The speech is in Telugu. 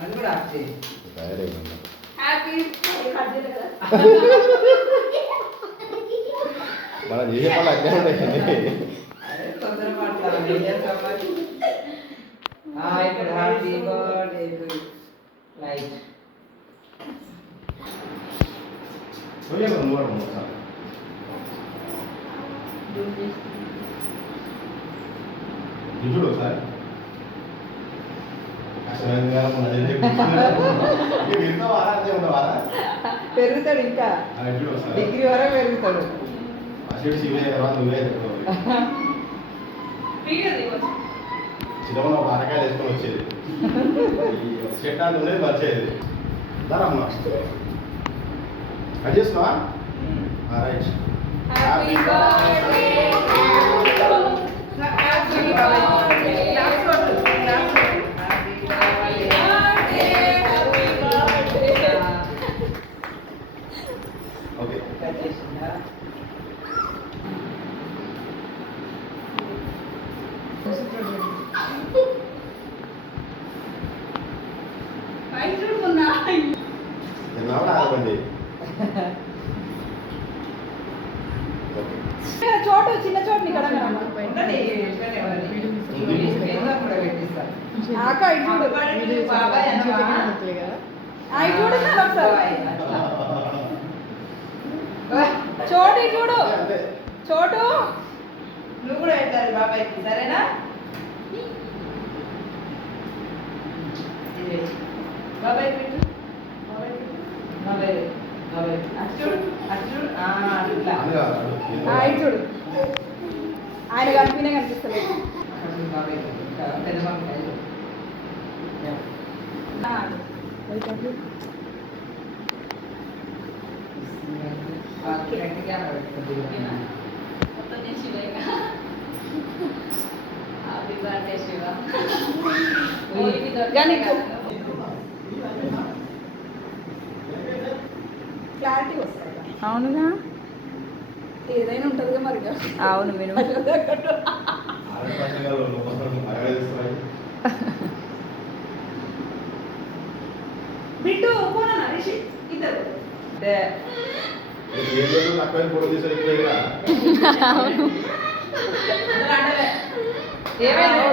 అది కూడా ఆఫ్ చేయి. మనం చేసే పనులు అన్నీ ఉంటాయి. అదే తొందర మాట్లాడాలి. ఇప్పుడు హ్యాపీ బర్త్డే టు లైట్. చూడు సార్ పెరుగుతాడు ఇంకా డిగ్రీ వరకు పెరుగుతాడు. చిన్నప్పుడు ఒక అరకాయలు వేసుకొని వచ్చేది చెట్టు అంత ఉండేది వచ్చేది దారమ్మ కట్ చేస్తున్నావా right. Happy birthday okay cut చేసిందా? తిన్నావా ఆగండి. చోటు చిన్న చోటు ఉండని, ఇట్లనే ఉంది. ఇంకా కూడా పెట్టిస్తాను. ఆక ఇటు బాబాయ్ అన్నవా? చూడు సార్ ఒకసారి చోటు ఇటు చూడు చోటు నువ్వు కూడా పెట్టాలి బాబాయ్కి, సరేనా? బాబాయ్ పెట్టు, బాబాయ్ బాబాయ్ అటు చూడు, అటు చూడు. అట్లా ఇటు చూడు ఆయన కనిపినే కనిపిస్తలేదు. బాబాయ్ పెద్ద బాబాయ్ గట్టిగా పెట్టుకుంటుంది. క్లారిటీ వస్తుంది. అవునుగా ఏదైనా ఉంటుందిగా మరి. అవును మినిమం బిడ్డు పోనా రిషి ఇద్దరు ఫోటో తీసరికి అవును ఏమైనా